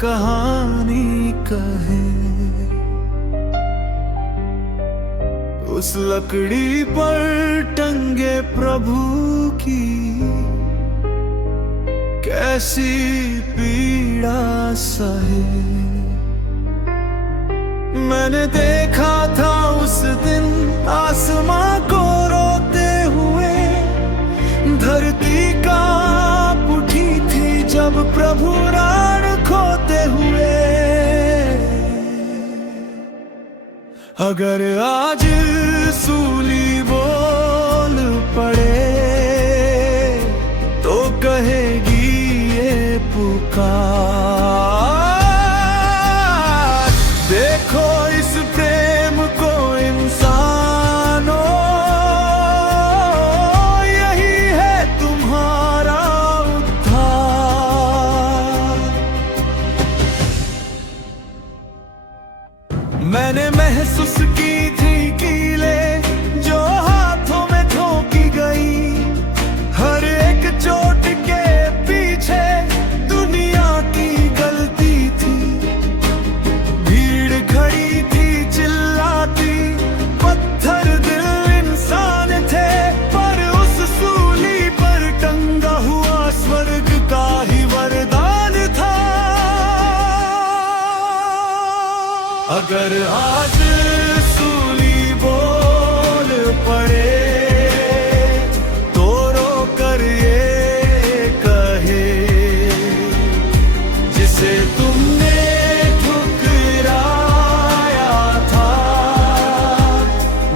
कहानी कहे। उस लकड़ी पर टंगे प्रभु की कैसी पीड़ा सहे। मैंने देखा था उस दिन आसमां को रोते हुए, धरती कांप उठी थी जब प्रभु प्राण खोते हुए। अगर आज सूली बोल पड़े तो कहेगी ये पुकार, देखो इस प्रेम को इंसानों, यही है तुम्हारा उद्धार। मैंने महसूस की थी कीले जो हाथों में ठोकी गई, हर एक चोट के पीछे दुनिया की गलती थी। भीड़ खड़ी थी चिल्लाती, पत्थर दिल इंसान थे, पर उस सूली पर टंगा हुआ स्वर्ग का ही वरदान था। अगर आज सूली बोल पड़े तो रो कर ये कहे, जिसे तुमने ठुकराया था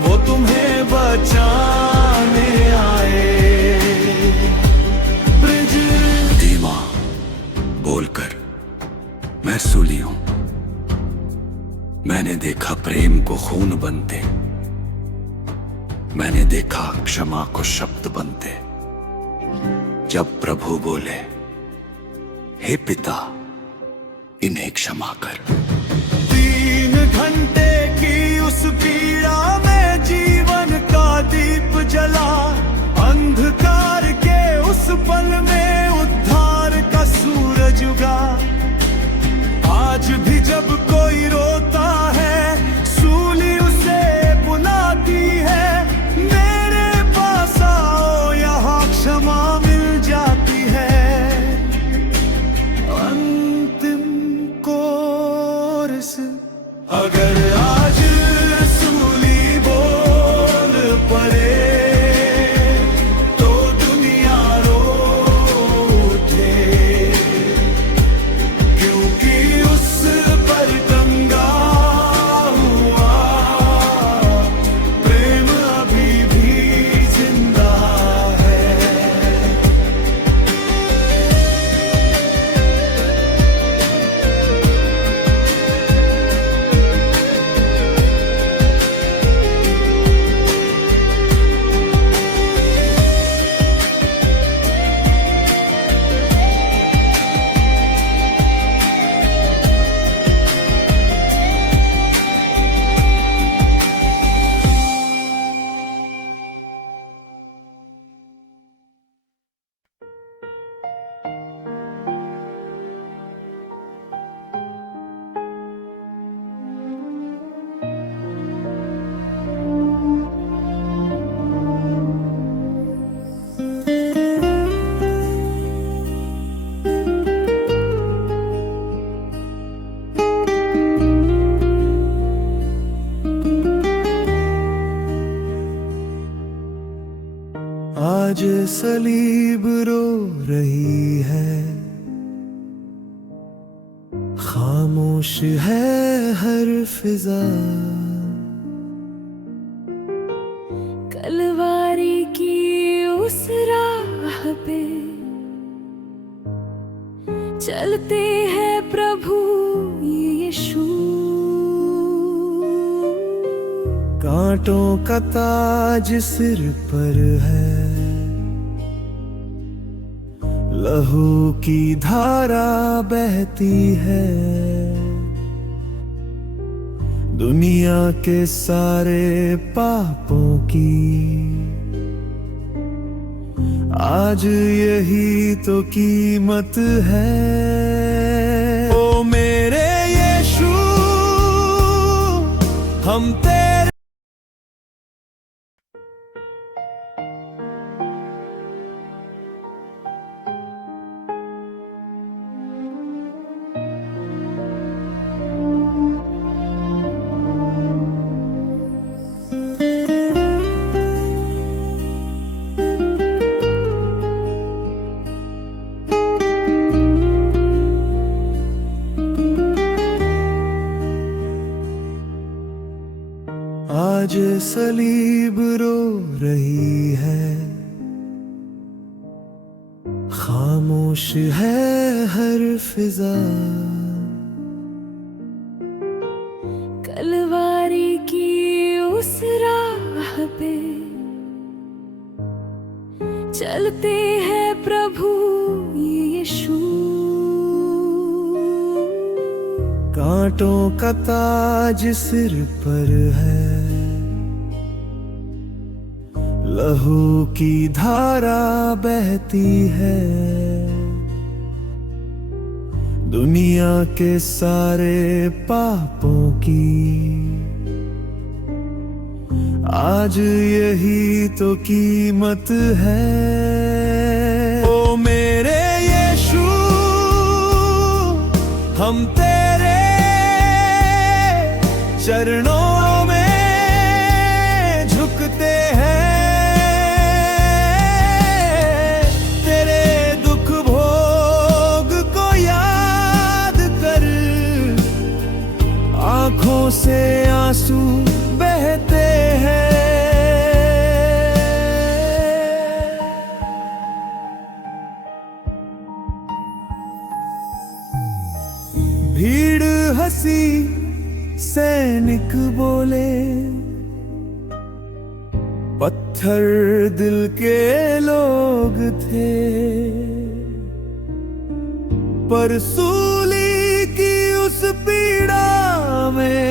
वो तुम्हें बचाने आए। धीमा बोलकर मैं सूली हूं। मैंने देखा प्रेम को खून बनते, मैंने देखा क्षमा को शब्द बनते। जब प्रभु बोले, हे पिता इन्हें क्षमा कर। 3 घंटे की उस पीड़ा में जीवन का दीप जला, अंधकार के उस पल में उद्धार का सूरज उगा। आज भी जब कोई रोता है सूली उसे बुलाती है, मेरे पास आओ यहाँ क्षमा मिल जाती है। अंतिम कोरस, अगर आज सूली बोल पड़े तो दुनिया रो उठे, क्योंकि उस पर टंगा हुआ प्रेम अभी भी जिंदा है। आज सलीब रो रही है, खामोश है हर फिजा। कलवारी की उस राह पे चलते हैं प्रभु यीशु। कांटों का ताज सिर पर है, लहू की धारा बहती है। दुनिया के सारे पापों की आज यही तो कीमत है। ओ सलीब रो रही है, खामोश है हर फिजा। कलवारी की उस राह पे चलते हैं प्रभु यीशु। कांटों का ताज सिर पर है, लहू की धारा बहती है। दुनिया के सारे पापों की आज यही तो कीमत है। ओ मेरे यीशु, हम तेरे चरणों में झुकते हैं। तेरे दुख भोग को याद कर, आंखों से आंसू बहते हैं। भीड़ हंसी, सैनिक बोले, पत्थर दिल के लोग थे। पर सूली की उस पीड़ा में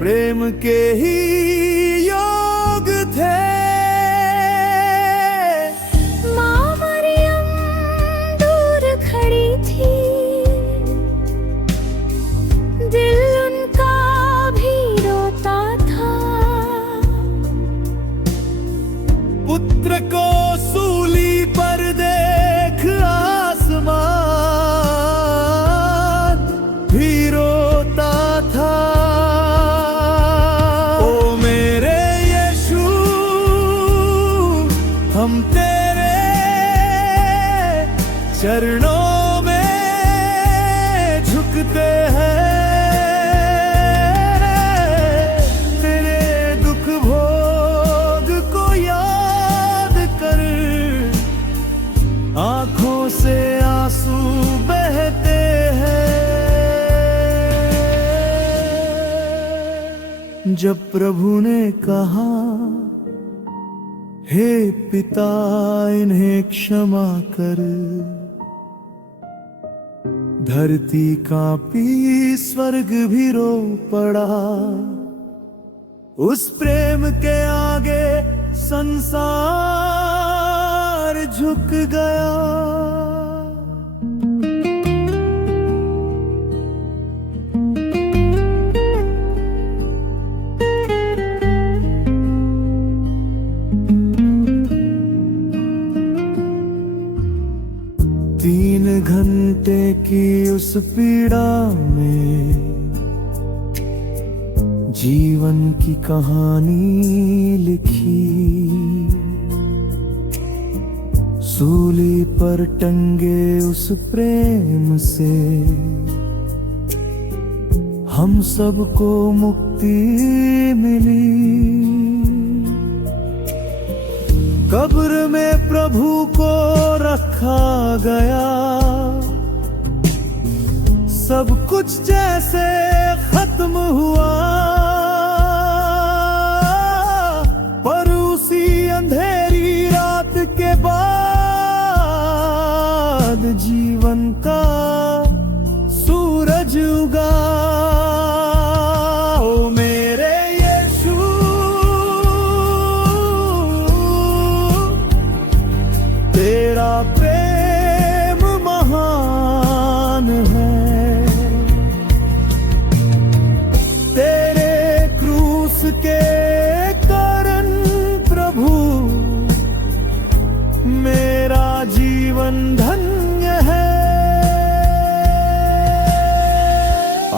प्रेम के ही योग थे। माँ मरियम दूर खड़ी थी, दिल उनका भी रोता था। पुत्र को सूली पर देख आसमान भी रोता था। ओ मेरे यीशु, हम तेरे चरणों में झुकते हैं। तेरे दुख भोग को याद कर, आंखों से आंसू बहते हैं। जब प्रभु ने कहा, हे पिता इन्हें क्षमा कर, धरती कांपी, स्वर्ग भी रो पड़ा। उस प्रेम के आगे संसार झुक गया। तीन घंटे की उस पीड़ा में जीवन की कहानी लिखी। सूली पर टंगे उस प्रेम से हम सबको मुक्ति मिली। कब्र में प्रभु को रखा गया, सब कुछ जैसे खत्म हुआ। पर उसी अंधेरी रात के बाद जीवन का सूरज उगा। ओ मेरे यीशु, तेरा प्रेम महान है। तेरे क्रूस के कारण प्रभु मेरा जीवन धन्य है।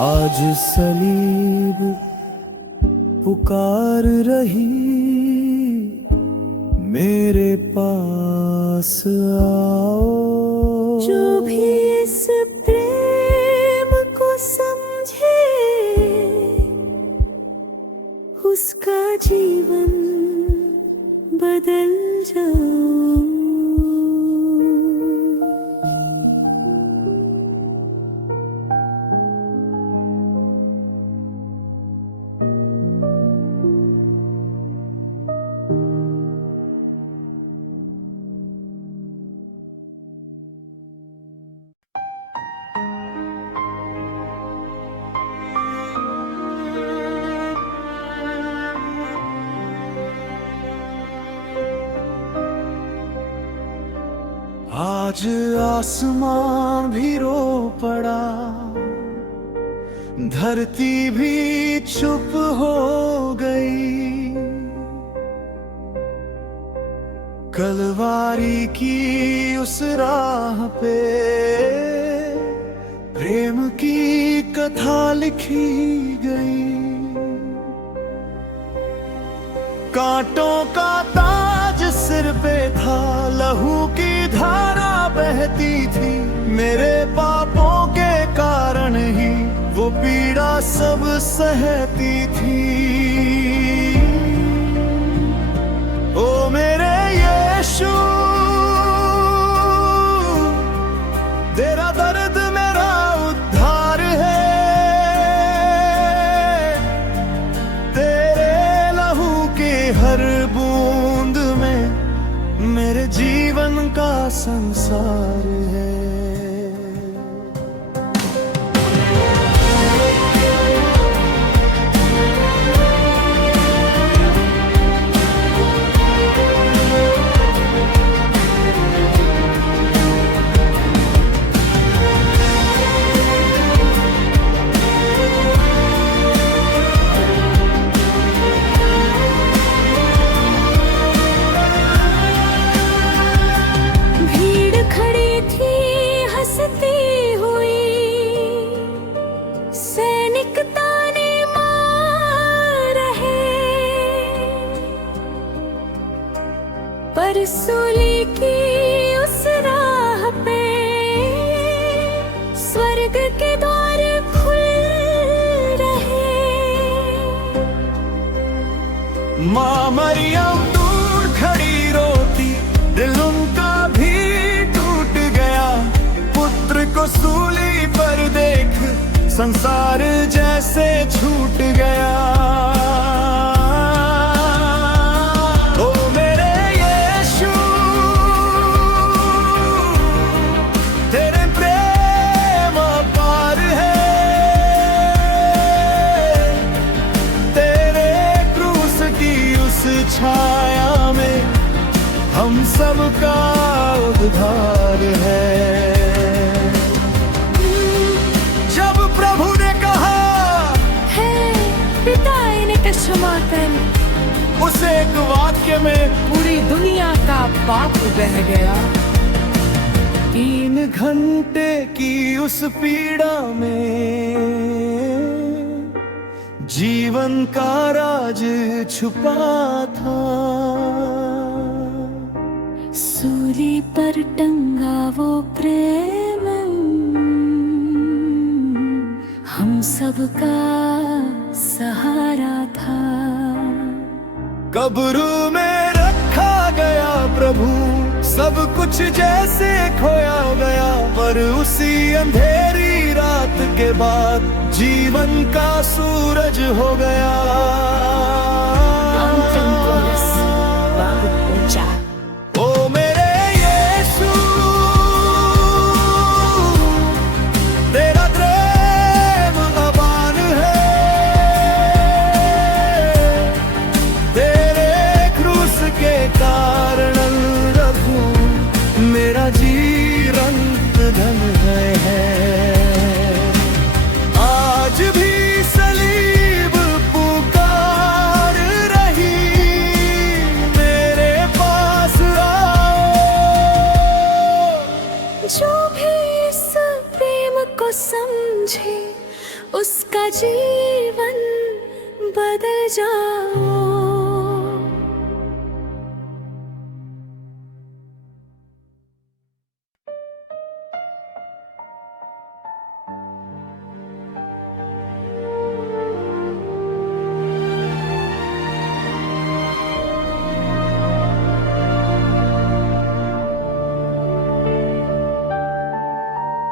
आज सलीब पुकार रही, मेरे पास आओ। जो भी इस प्रेम को समझे, आज आसमां भी रो पड़ा, धरती भी चुप हो गई। कलवारी की उस राह पे प्रेम की कथा लिखी गई। कांटों का ताज सिर पे था, लहू की धारा बहती थी। मेरे पापों के कारण ही वो पीड़ा सब सहती थी। ओ मेरे यीशु, तेरा दर्द मेरा उद्धार है। तेरे लहू के हर बूंद में मेरे जीवन का संसार है। पर सूली की उस राह पे स्वर्ग के द्वार खुल रहे। माँ मरियम दूर खड़ी रोती, दिल उनका भी टूट गया। पुत्र को सूली पर देख संसार जैसे छूट गया। उस पीड़ा में जीवन का राज छुपा था। सूली पर टंगा वो प्रेम हम सबका सहारा था। कब्र में रखा गया प्रभु, सब कुछ जैसे खोया गया। पर उसी अंधेरी रात के बाद जीवन का सूरज हो गया। ओ मेरे यीशु, तेरा प्रेम अपार है। तेरे क्रूस के कारण मेरा जीवन आज भी सलीब पुकार रही। तेरे पास आओ। जो भी इस प्रेम को समझे उसका जीवन बदल जाओ।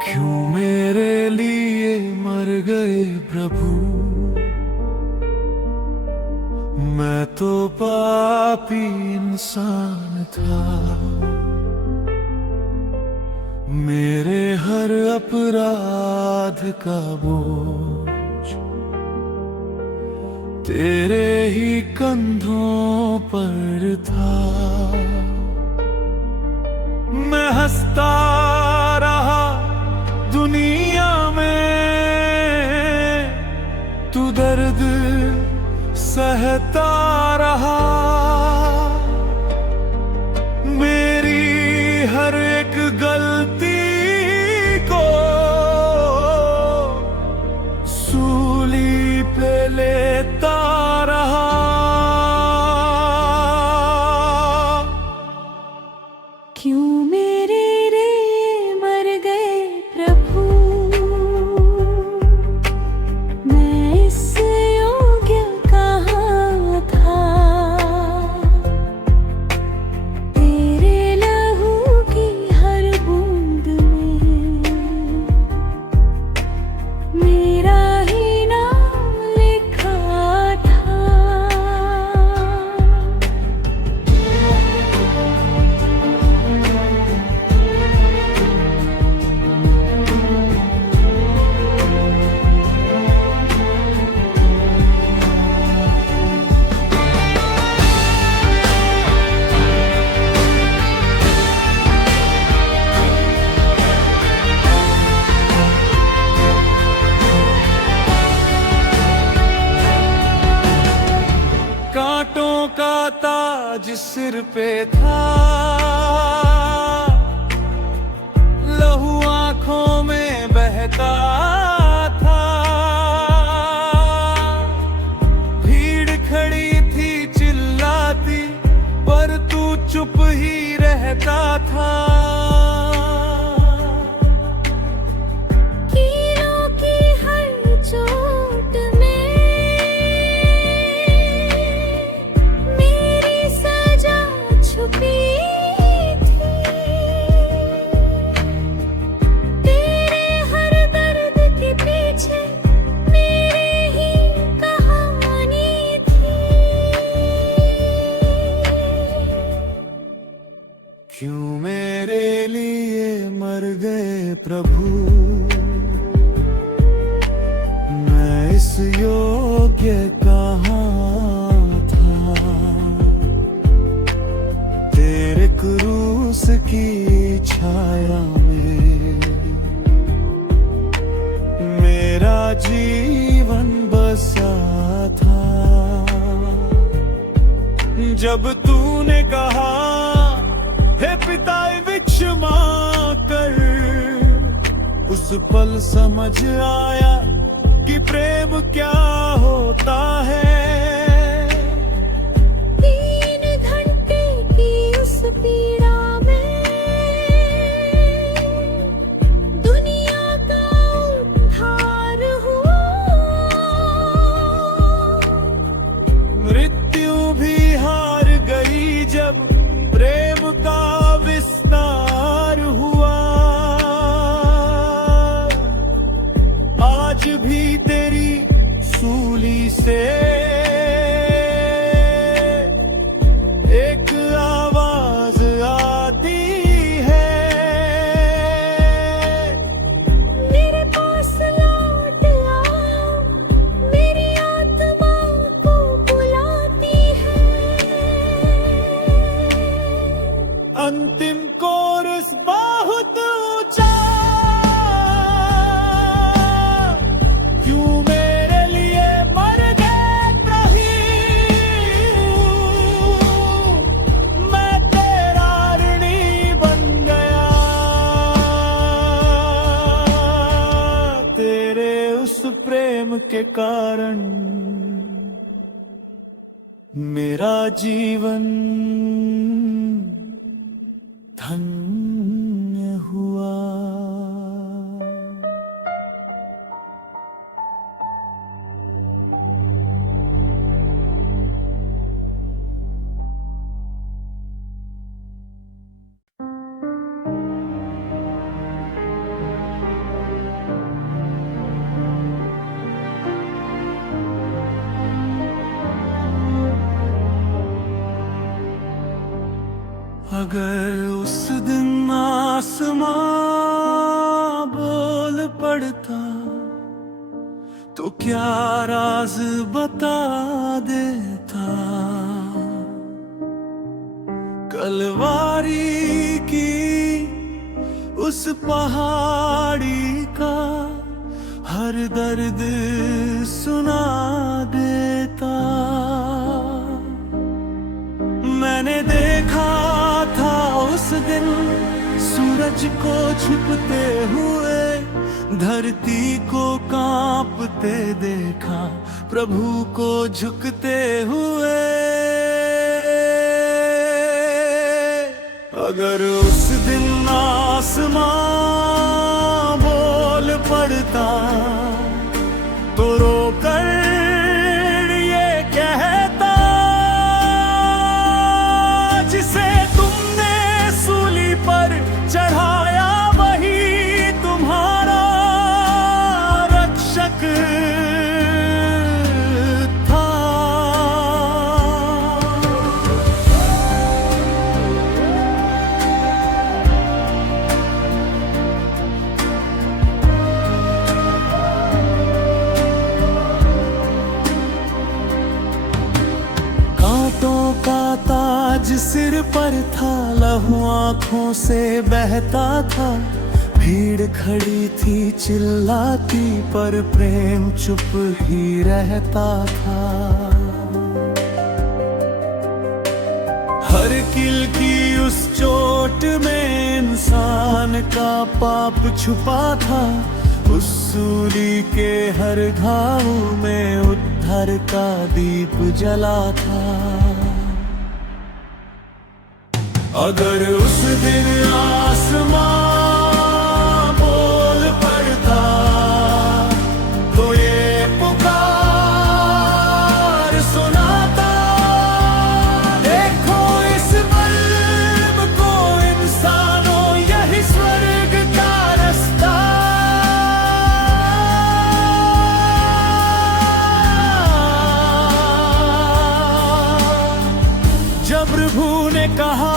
क्यों मेरे लिए मर गए प्रभु, मैं तो पापी इंसान था। मेरे हर अपराध का बोझ तेरे ही कंधों पर था। मैं हंसता हर एक गलती को सूली पे लेता रहा। क्यों मेरे लिए मर गए प्रभु, मैं इस योग्य कहाँ था। तेरे लहू की हर बूंद में मेरा ही नाम लिखा था। कांटों का ताज सिर पे था, लहू आंखों में बहता था। भीड़ खड़ी थी चिल्लाती, पर तू चुप ही रहता था। तीरों की हर चोट में मेरी सजा छुपी थी। तेरे हर दर्द के पीछे मेरी ही कहानी थी। क्यों मेरे लिए मर गए प्रभु, मैं इस योग्य कहाँ था। तेरे क्रूस की छाया में मेरा जीवन बसा था। जब तूने कहा हे पिता क्षमा कर, उस पल समझ आया कि प्रेम क्या होता है। 3 घंटे की उस पीड़ा में दुनिया का हार हुआ। मृत्यु भी हार गई जब प्रेम का विस्तार हुआ। आज भी तेरी सूली से एक आवाज आती है, तेरे पास लौट आ, मेरी आत्मा को बुलाती है। अंतिम कोरस बहुत ऊंचा। क्यों मेरे लिए मर गए प्रभु, मैं तेरा ऋणी बन गया। तेरे उस प्रेम के कारण मेरा जीवन धन्य हुआ। अगर उस दिन आसमां बोल पड़ता तो क्या राज बता देता। कलवारी की उस पहाड़ी का हर दर्द सुना देता। मैंने देखा था उस दिन प्रभु को झुकते हुए। अगर उस दिन आसमां बोल पड़ता तो रोकर ये कहता, जिसे तुमने सूली पर चढ़ाया वही तुम्हारा रक्षक था। सिर पर था, लहू आंखों से बहता था। भीड़ खड़ी थी चिल्लाती, पर प्रेम चुप ही रहता था। हर किल की उस चोट में इंसान का पाप छुपा था। उस सूली के हर घाव में उद्धार का दीप जला था। अगर उस दिन आसमां बोल पड़ता तो ये पुकार सुनाता, देखो इस मर्म को इंसानों, यही स्वर्ग का रास्ता। जब प्रभु ने कहा,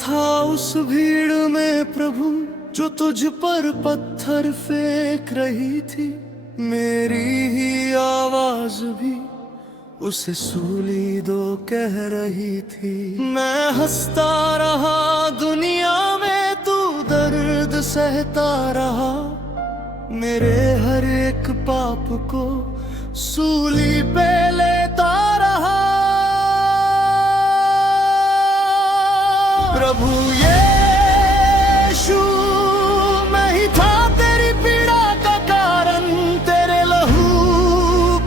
था उस भीड़ में प्रभु, जो तुझ पर पत्थर फेंक रही थी। मेरी ही आवाज भी उसे सूली दो कह रही थी। मैं हंसता रहा दुनिया में, तू दर्द सहता रहा। मेरे हर एक पाप को सूली पे लेता रहा। प्रभु यीशु, मैं ही था तेरी पीड़ा का कारण। तेरे लहू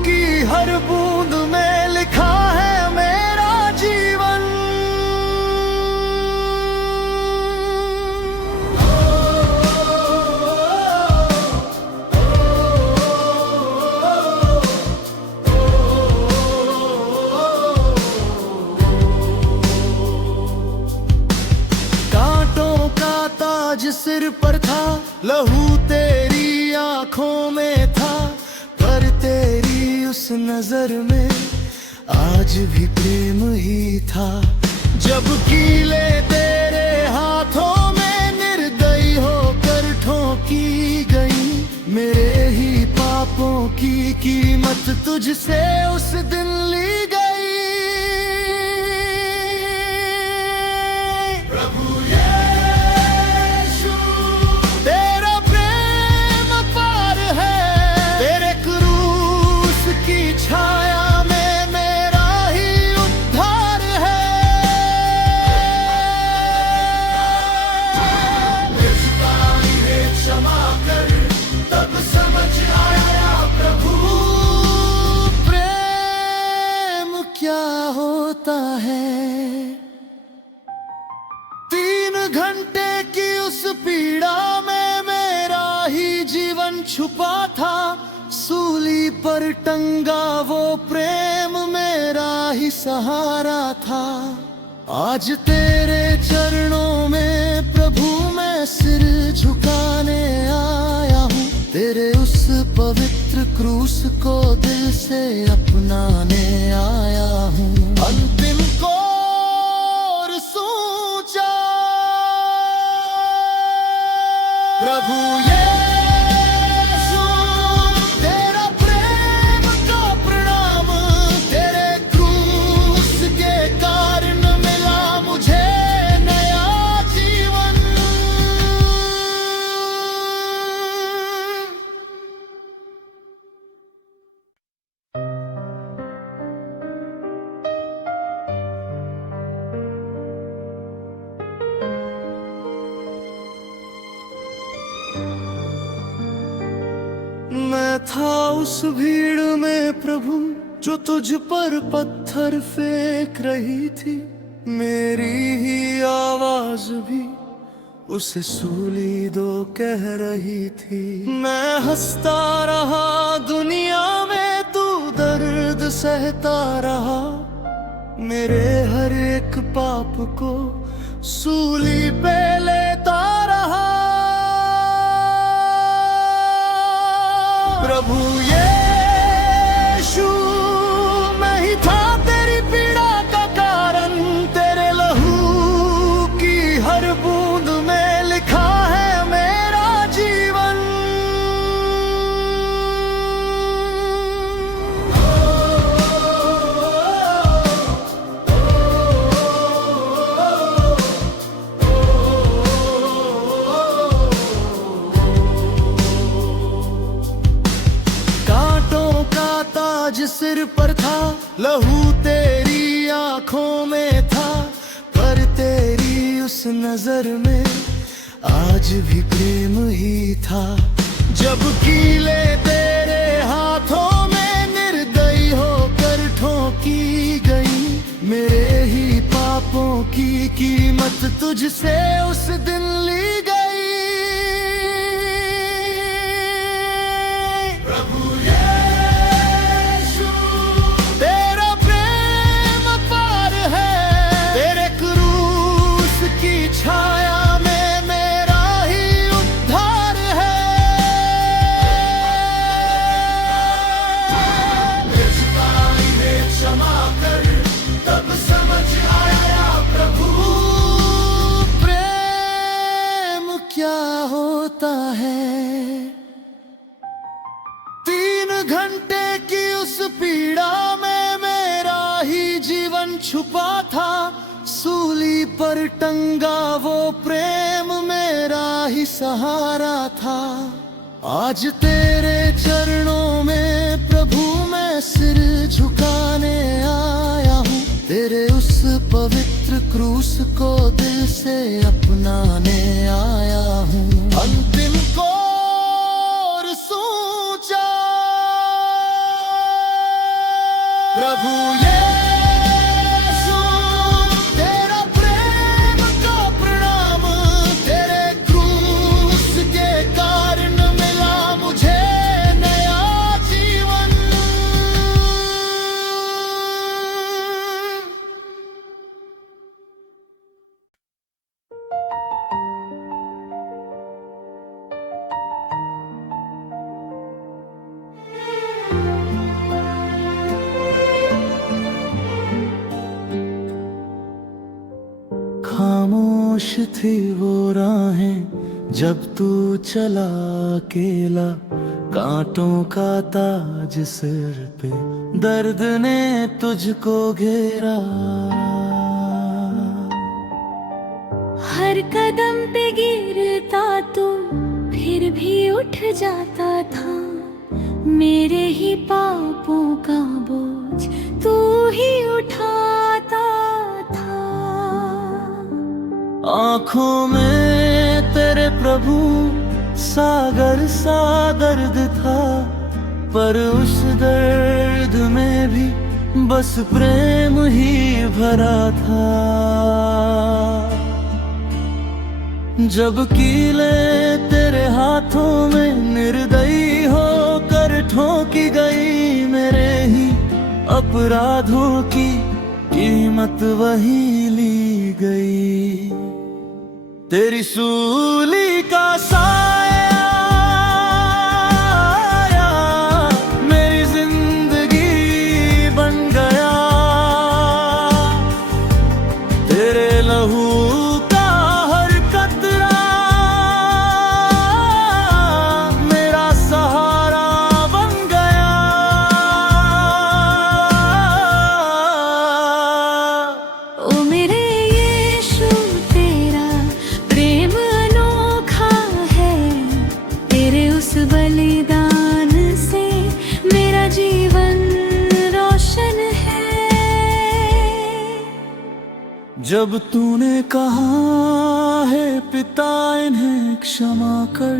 की हर बूंद में लिखा है मेरा जीवन। सिर पर था, लहू तेरी आंखों में था, पर तेरी उस नजर में आज भी प्रेम ही था। जब कीले तेरे हाथों में निर्दयी होकर ठोकी गई, मेरे ही पाप आज तेरे चरणों में प्रभु मैं सिर झुकाने आया हूँ। तेरे उस पवित्र क्रूस को दिल से अपनाने आया हूँ। अंतिम कोर सोचा प्रभु यीशु, तेरा प्रेम का प्रणाम, तेरे क्रूस के कारण मिला मुझे नया जीवन। मैं था उस भीड़ में प्रभु जो तुझ पर पत्थर फेंक रही थी। मेरी ही आवाज भी उसे सूली दो कह रही थी। मैं हंसता रहा दुनिया में, तू दर्द सहता रहा। मेरे हर एक पाप को सूली पे लेता रहा। प्रभु यीशु, मैं ही था तेरी पीड़ा का कारण। तेरे लहू की हर बूंद में लिखा है मेरा जीवन। सिर पर था, लहू तेरी आंखों में था, पर तेरी उस नजर में आज भी प्रेम ही था। जब कीले तेरे हाथों में निर्दयी होकर ठोकी गई, मेरे ही पापों की कीमत तुझसे उस दिन ली गई। प्रभु घंटे की उस पीड़ा में मेरा ही जीवन छुपा था। सूली पर टंगा वो प्रेम मेरा ही सहारा था। आज तेरे चरणों में प्रभु मैं सिर झुकाने आया हूँ। तेरे उस पवित्र क्रूस को दिल से अपनाने आया हूँ। अंतिम कोर सोचा प्रभु यीशु, तेरा प्रेम का प्रणाम, तेरे क्रूस के कारण मिला मुझे नया जीवन। खामोश थी वो राहें जब तू चला अकेला, कांटों का ताज सिर पे दर्द ने तुझको घेरा। हर कदम पे गिरता तू फिर भी उठ जाता था। मेरे ही पापों का बोझ तू ही उठाता था। आँखों में तेरे प्रभु सागर सा दर्द था, पर उस दर्द में भी बस प्रेम ही भरा था। जब कीले तेरे हाथों में निर्दयी होकर ठोकी गई, मेरे ही अपराधों की कीमत वही ली तेरी सूली का साया मेरी जिंदगी बन गया, तेरे लहू का हर कतरा मेरा सहारा बन गया। ओ मेरे यीशु तेरा प्रेम अनोखा है, तेरे उस बलिदान से मेरा जीवन रोशन है। जब तूने कहा है पिता इन्हें क्षमा कर,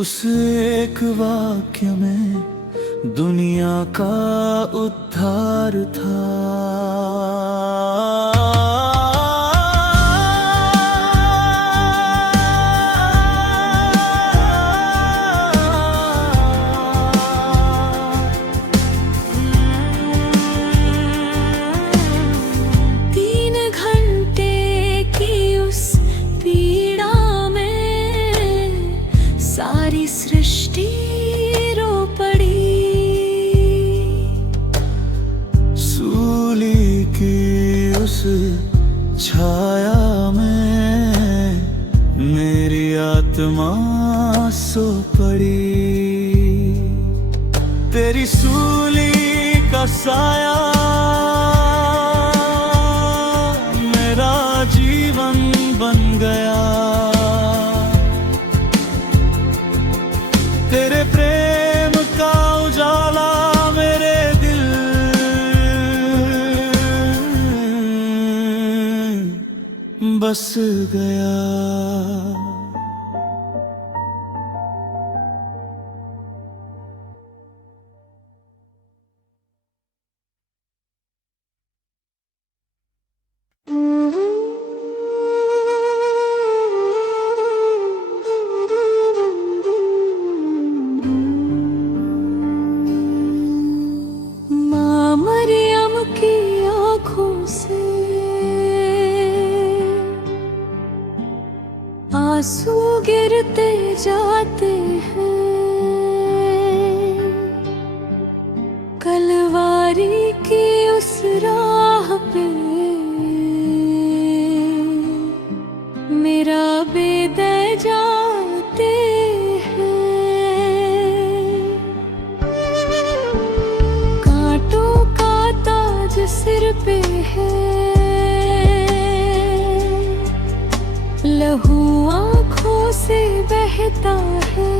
उस एक वाक्य में दुनिया का उद्धार था। छाया में मेरी आत्मा सो पड़ी, तेरी सूली का साया मेरा जीवन बन गया, तेरे प्रेम का उजाला मेरे बस गया। माँ मरियम की आँखों से आंसू गिरते जाते हैं, कलवारी की उस राह पे मेरा बेदर्द जाते हैं। कांटों का ताज सिर पे है, लहू आँखों से बहता है,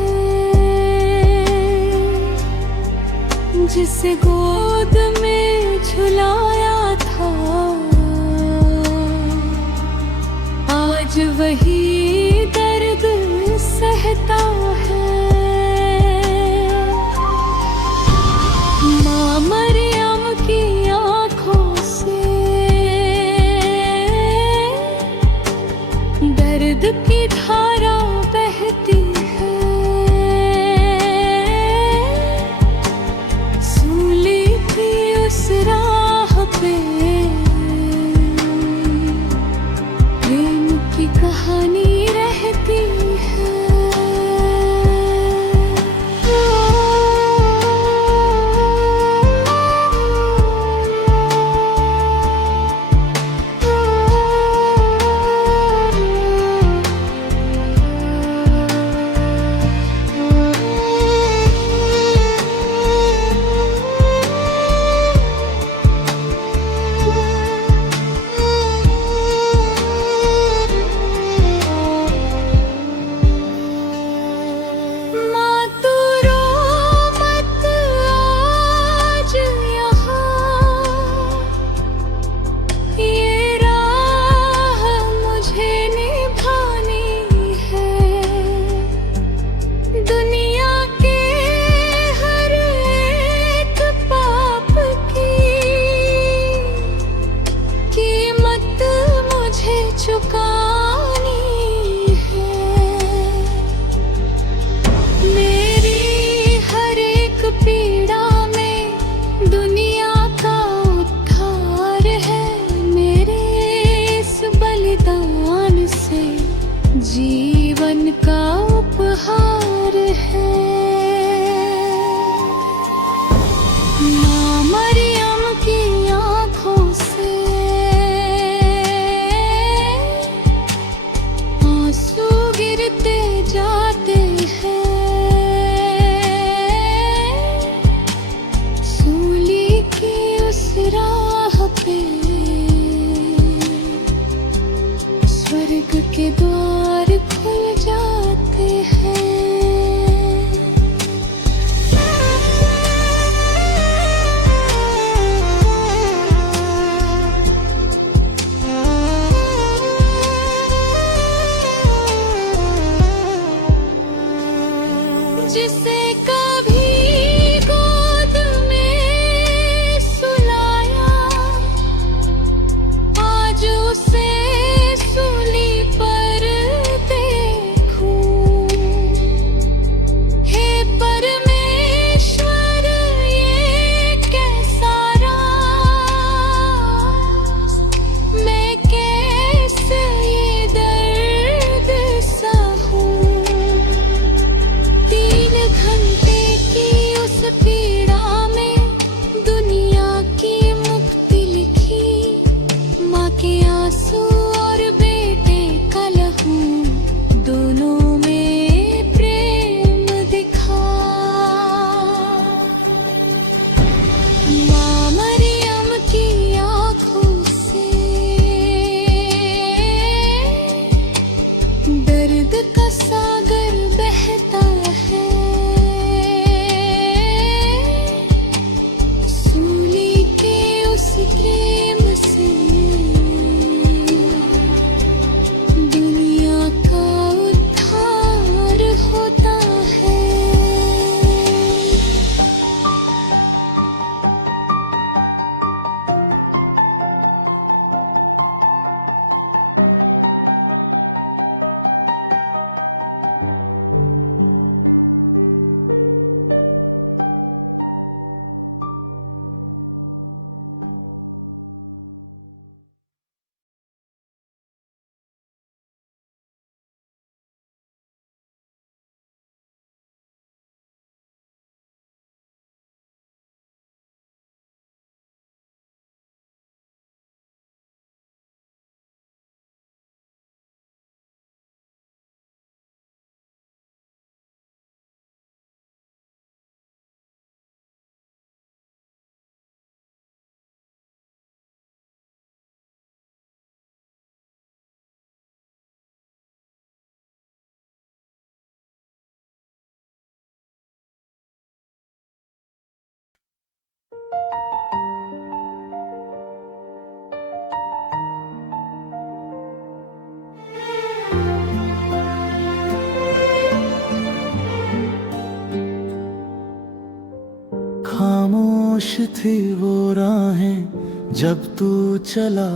जब तू चला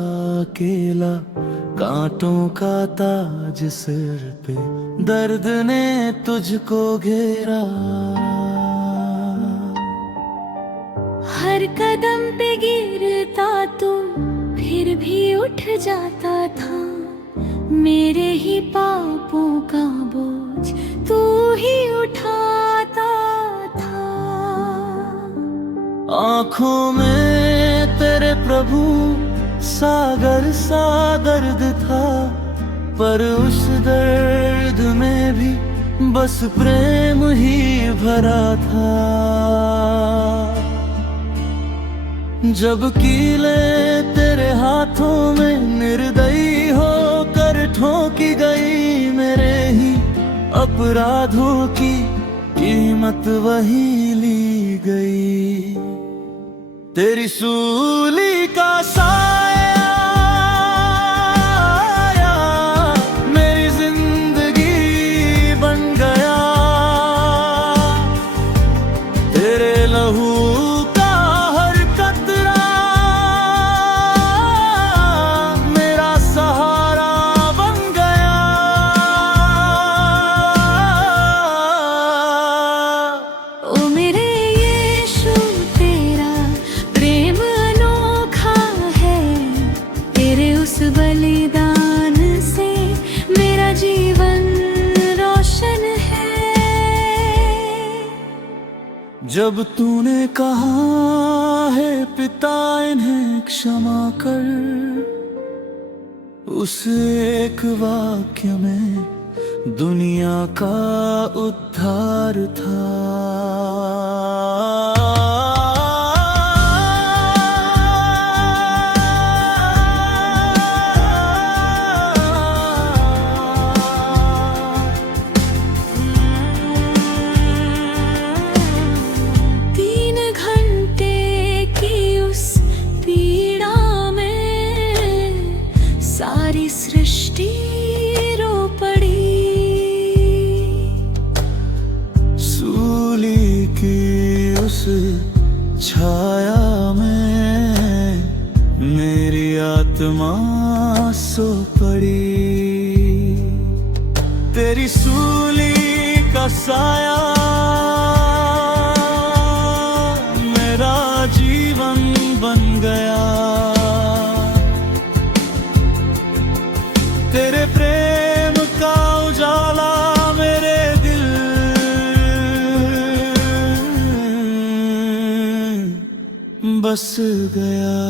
अकेला, कांटों का ताज सिर पे, दर्द ने तुझको घेरा। हर कदम पे गिरता तू फिर भी उठ जाता था, मेरे ही पापों का बोझ तू ही उठाता था। आँखों में तेरे प्रभु सागर सा दर्द था, पर उस दर्द में भी बस प्रेम ही भरा था। जब कीले तेरे हाथों में निर्दयी होकर ठोकी गई, मेरे ही अपराधों की कीमत वही ली गई। तेरी सूली का साया मेरी जिंदगी बन गया, तेरे लहू का हर कतरा मेरा सहारा बन गया। ओ मेरे यीशु तेरा प्रेम अनोखा है, तेरे उस बलिदान से मेरा जीवन रोशन है। जब तूने कहा है पिता इन्हें क्षमा कर, उस एक वाक्य में दुनिया का उद्धार था। छाया में मेरी आत्मा सो पड़ी, तेरी सूली का साया मेरा जीवन बन गया। तेरे प्रेम का उजाला मेरे दिल बस गया।